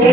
சுவாமியே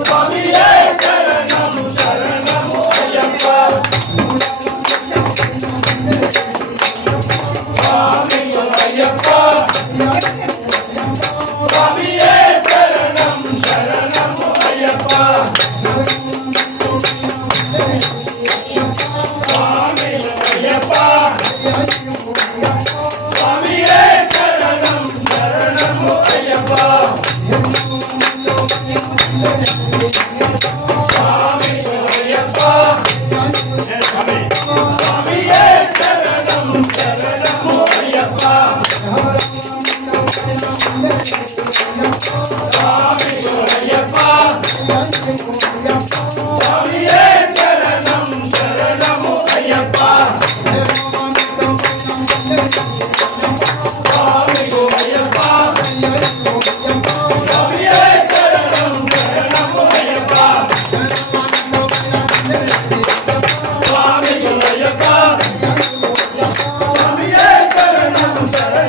சுவாமி சரணம் சரணம் ஐயப்பா